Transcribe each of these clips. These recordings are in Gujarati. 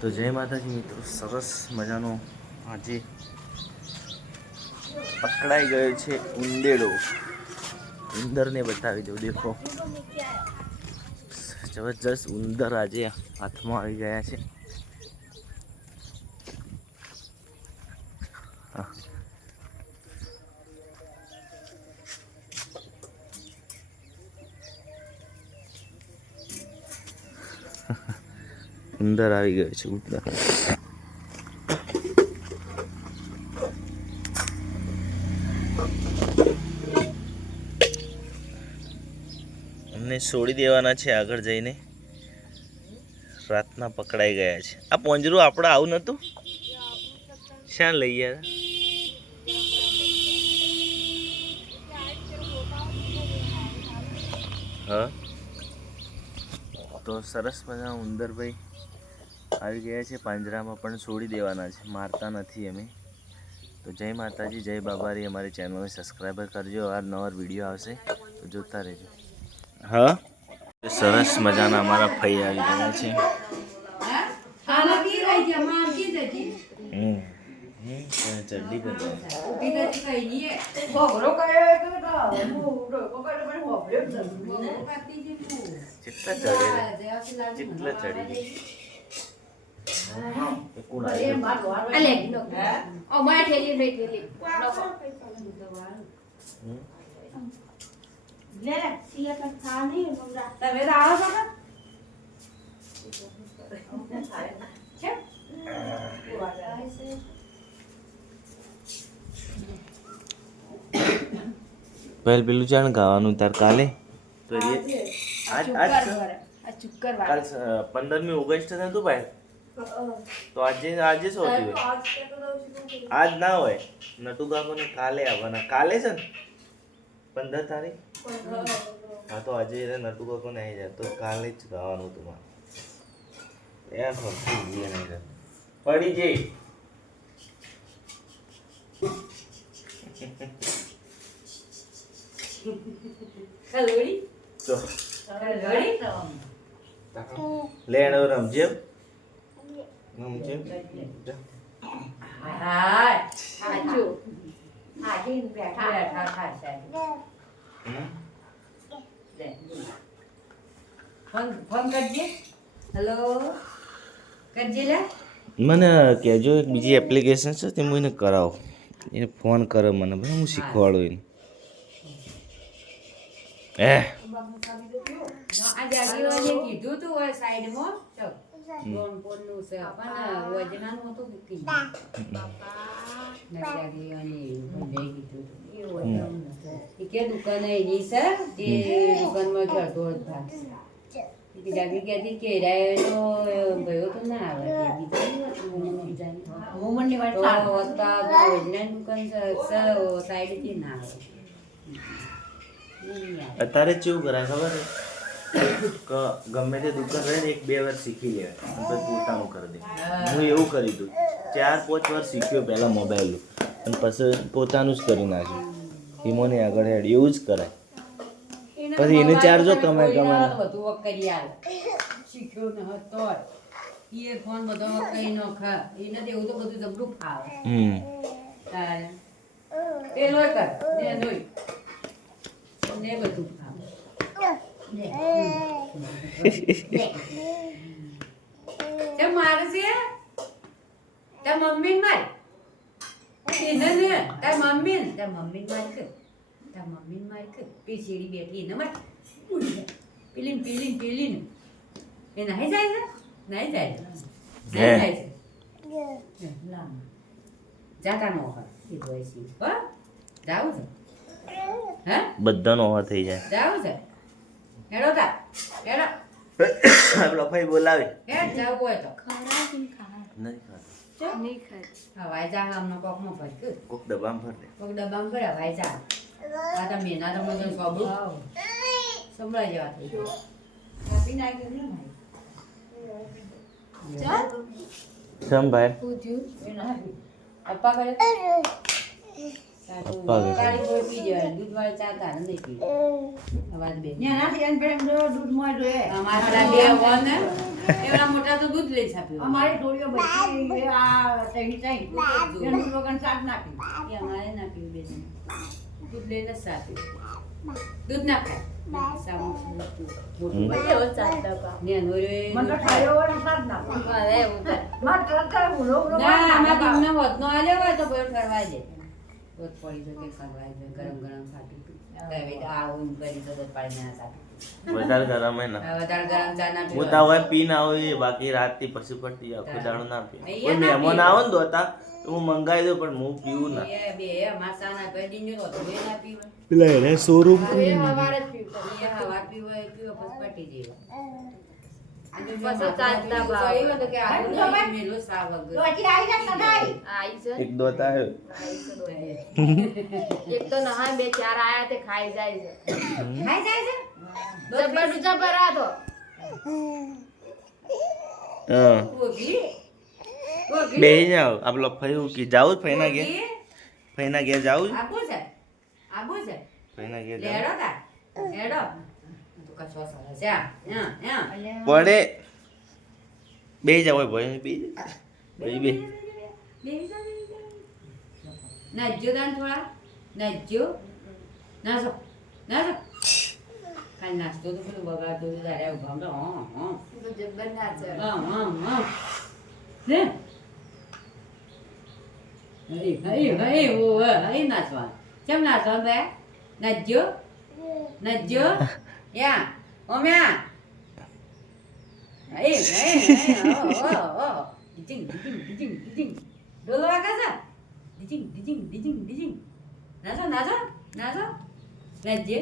તો જય માતાજી મિત્રો, સરસ મજાનો આજે પકડાઈ ગયો છે ઉંદેડો. ઉંદરને બતાવી દઉં, દેખો જબરજસ્ત ઉંદર આજે હાથમાં આવી ગયા છે. ઉંદર આવી ગયો છે. ઉંદર અમને છોડી દેવાના છે આગળ જઈને. રાતના પકડાઈ ગયા છે. આ પોંજરું આપણે આવું નતું, શ્યાં લઈ ગયા? હા, તો સરસ મજા ઉંદરભાઈ આવી ગયા છે પાંજરામાં, પણ છોડી દેવાના છે, મારતા નથી અમે. તો જય માતાજી, જય બાબારી. અમારી ચેનલને સબસ્ક્રાઈબર કરજો, અવારનવાર વિડીયો આવશે તો જોતા રહેજો. હા, સરસ મજાના અમારા ફઈ આવી ગયા છે. ચડ્ડી પર ચેટલા ચડી પહેલ પેલું ચાણ ગાવાનું તાર કાલે તો આજ 15મી ઓગસ્ટ નતું ભાઈ, તો આજે શું હતું? આજ ના હોય, નટુ કાકોને કાલે આવવાના. કાલે છે ને 15 તારીખ? હા, તો આજે નટુ કાકોને આવી જાય તો કાલે જ ગાવાનું તમારે. પડી જઈ લે રમજે મને કહેજો. એક બીજી એપ્લિકેશન છે તે હું એને કરાવો, એને ફોન કરે મને, ભાઈ હું શીખવાડું એને. અત્યારે કેવું કરાય ખબર કે ગમે તે દુકાન રહે ને 1-2 વાર શીખી લે પછી પોતાનું કરી દે. હું એવું કરી દઉં, 4-5 વાર શીખ્યો પહેલાં મોબાઈલ, અને પછી પોતાનું જ કરી નાખ્યું. ઈમોને આગળ હેડ એવું જ કરાય. પછી એને ચાર્જો કમાય શીખ્યો ન હતો ઇયરફોન બધો કઈ નો ખા એને દેવું તો બધું જબરું ફાવે. તારે એ લોય કર ને લોય ને બધું ફાવે. તે મારે છે તે મમ્મી માર એને ને તે મમ્મી માર કે તે મમ્મી માર કે પીછેડી બેઠી ને માર પીલીન એ નહીં જાય છે, નહીં જાય છે. જાતા નો હોય એ હોય છે. જાવું છે? હે, બધાનો ઓહા થઈ જાય. જાવું છે? હેડો તા હેડો. આપણો ભાઈ બોલાવે હેડ જાવું હોય તો નહીં ખાતો. હવાઈ જા આમનો કોકમાં ભર કે કોક ડબ્બામાં ભર દે. કોક ડબ્બામાં ભર હવાઈ જા. આ તો મેના તો મને સોબુ સંભળાઈ જવા થઈ ગયો. કાપી નાખ્યું ને ભાઈ. ચલ સમ ભાઈ પૂછ્યું એના અપ્પા કરે કાળી ગોળ પી જવાય દૂધવાળી ચા તારે નહીં પીવી અવાજ બે એનાથી એન પેલા દૂધ મોય જોઈએ અમારા બે વન એવડા મોટા તો દૂધ લઈ છાપ્યું અમારી થોડીઓ બધી આ તઈ એનું લોગન શાક નાખી એ અમારે ના પીવું બે જણ દૂધ લઈને જ સાપ્યું દૂધ ના ખાય સામું મોટું એવો ચાલતો કા ને નોરે મને તો ખાયો હોય ને શાક નાખો અરે એવું કર માર તરત ઉલો ઉલો ના આમાં તમને વધનો આલ્યો હોય તો પેટ કરવા દે દૂધ પડી તો કે સગવાય છે ગરમ ગરમ સાપી હવે આ ઊન કરી તો દૂધ પાડી ના સાપી વધારે ગરમ હે ના વધારે ગરમ ચા ના હું તો હવે પીને આવું બાકી રાતથી પછી પડતી આખો દાડો ના પીવું કોઈ મહેમાન આવે ને દોતા તો હું મંગાવી દઉં પણ હું પીવું ના એ બે માસા ના કઈ દીને તો બે ના પીવે પેલા એને શોરૂમ હવે હવારે જ પીવું એ હવા પીવો એ પીવો પછી પટી જેવો પછી ચાલતા ભાવ. કહ્યું હતું કે આવું નહીં મેલો સા વગર રોજી આવી ને કઢાઈ આઈ છે એક દોતા આવ્યો એક તો નહાય બે ચાર આયા તે ખાઈ જાય છે ખાઈ જાય છે જબર જબર આ તો હા ઓગી ઓગી બેહી જાવ આપલો ફયું કે જાવું જ ફઈના ઘેર ફઈના ઘેર જાવું આબુ છે ફઈના ઘેર લેડો જાવું કા લેડો તું કા સો સારા છે હા પડે બેહી જાવ ભાઈ બેહી બે નાજો દાન થોડા નાજો નાસો કાલ નાસ્તો તો પેલું બગાડતો તો તારે ઉભા તો હા તો જબર ના છે હા ને હઈ ઓ હઈ નાચવા કેમ નાચવા બે નાજો યા ઓમ્યા હઈ ઓ ડિજિંગ ડોલો વાગા છે ડિજિંગ નાચો નાજે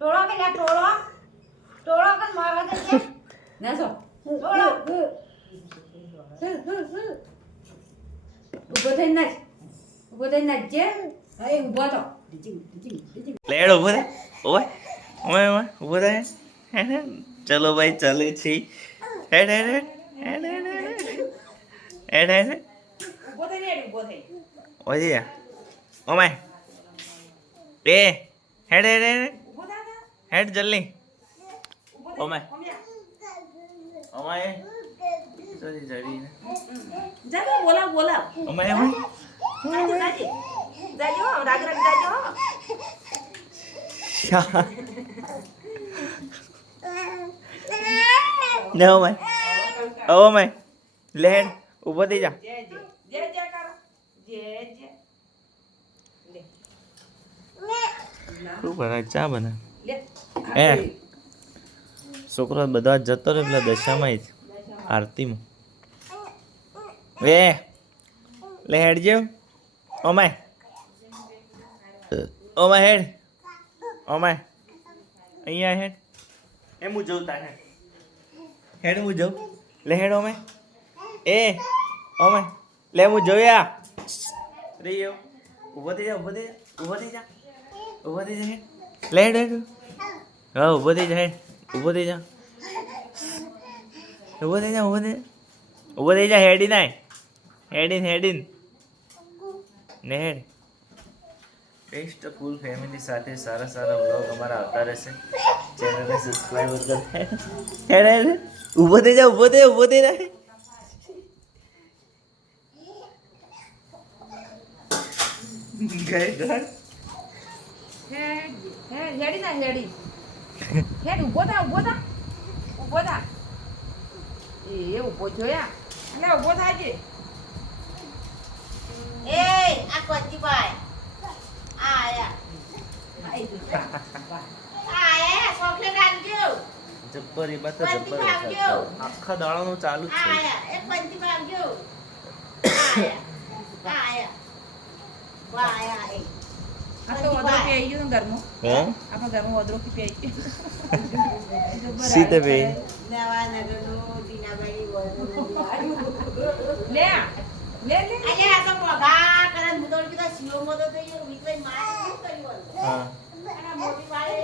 ટોળો કે લા ટોળો કે મારા દે છે નાચો ટોળો ઉભો થઈ નાચજે હઈ ઉભો તો ડિજિંગ લેડ ઉભો થા ઓય ઓય ઉભો થા ચલો ભાઈ ચાલે છે હેડ ઉભો થઈ ઓય ઓમાય એ હેડ હેડ જલ્દી ઓમાય સોરી જડી જાજો બોલા ઓમાય જાજો રાગ જાજો ને ઓમાય લેડ ઊભો થઈ જા જે કરો જે શું બના ચા બના લે એ છોકરો બધા જતો રહે પેલા દશામાં જ આરતીમાં લે હેડ જેવ ઓમાય હેડ ઓમાય અહીંયા હેડ એમ હું જઉં તારે હેડ હું જઉં લે હેડ ઓમાય ઓમાય લે હું જોયા રહી જાઉં ઊભો થઈ જા ઊભો થઈ જા હેડ લે હેડ હા ઊભો થઈ જા હેડ ઊભો થઈ જા હેડી નાય હેડીન ને હેડ બેસ્ટ ફૂલ ફેમિલી સાથે સારા વ્લોગ અમારા આવતા રહેશે ચેનલને સબસ્ક્રાઇબ કરો હેડ ઊભો થઈ જા ઘર હેડી ના હેડી હેડ ઉભો થા એ ઉભો જોયા એટલે ઉભો થાય એ આ કોચીભાઈ આયા ચોકલેટ આપજો જબ્બર એ બાત જબ્બર આખા દાડાનું ચાલુ જ છે આયા એક પંચી આપજો આયા વાહ આયા એ આ તો ઓદરો પી આવી ગયો ને ઘરમાં હે આપણા ઘરમાં ઓદરો પી આવી ગયો સીતે બે નવા નગરનો ટીનાબાઈ લે અલ્યા આ તો પગા કરે મુદોડ કીધા સિયો મદો તો એ વિકલઈ માર શું કર્યું હા અને મોટી વાળે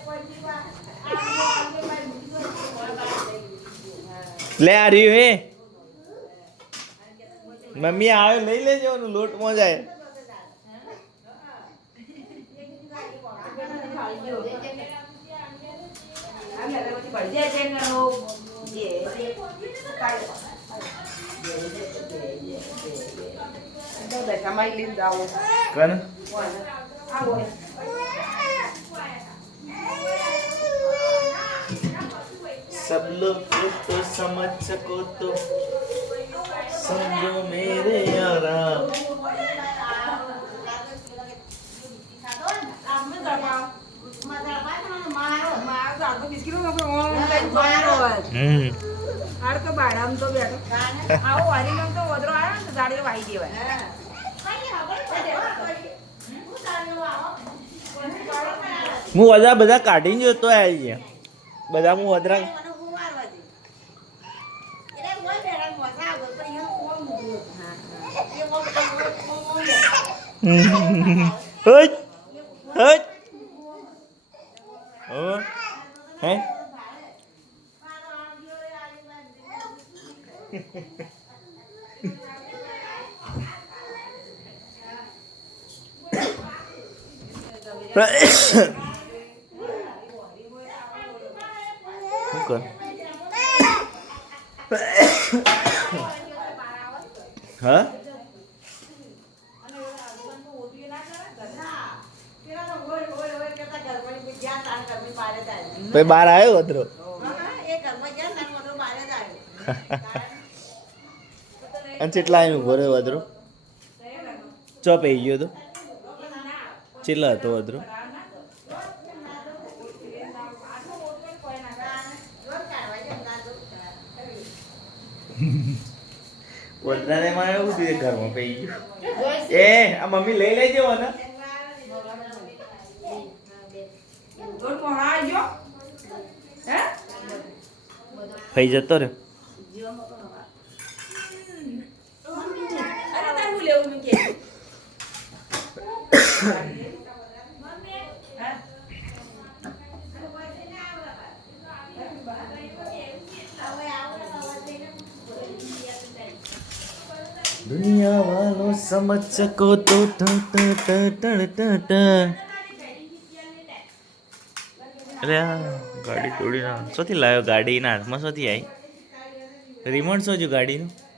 પંચી વાળે આ લે આ રહ્યું હે મમ્મી આવે લઈ લેજો લોટમાં જાય કમાઈ લઈને જાઓ કન सब लोग तो समझ सको तो समझो मेरे यारा તો બાળામ તો બેઠો આવો હરીનો તો ઓદરો આવ્યો ને ગાડી વાઈ દેવાય હું બધા કાઢીને જોતો આવી ગયા બધા હું વધરા હટ હટ હે શું કર હા ભાઈ બહાર આવ્યો વધરો અને કેટલા આવ્યું ઉભો રહ્યો વધરો ચો પઈ ગયો તો કેટલા હતો વધરો વડરાને માં એવું થયું ઘરમાં પઈ ગયું એ આ મમ્મી લઈ લેજો ને થઈ જતો રે दुनिया वालों समझ सको तो अरे गाड़ी तोड़ी ना शोથી લાયો ગાડી ના હાથમાં શોથી આવી રિમોટ શું જો ગાડીનું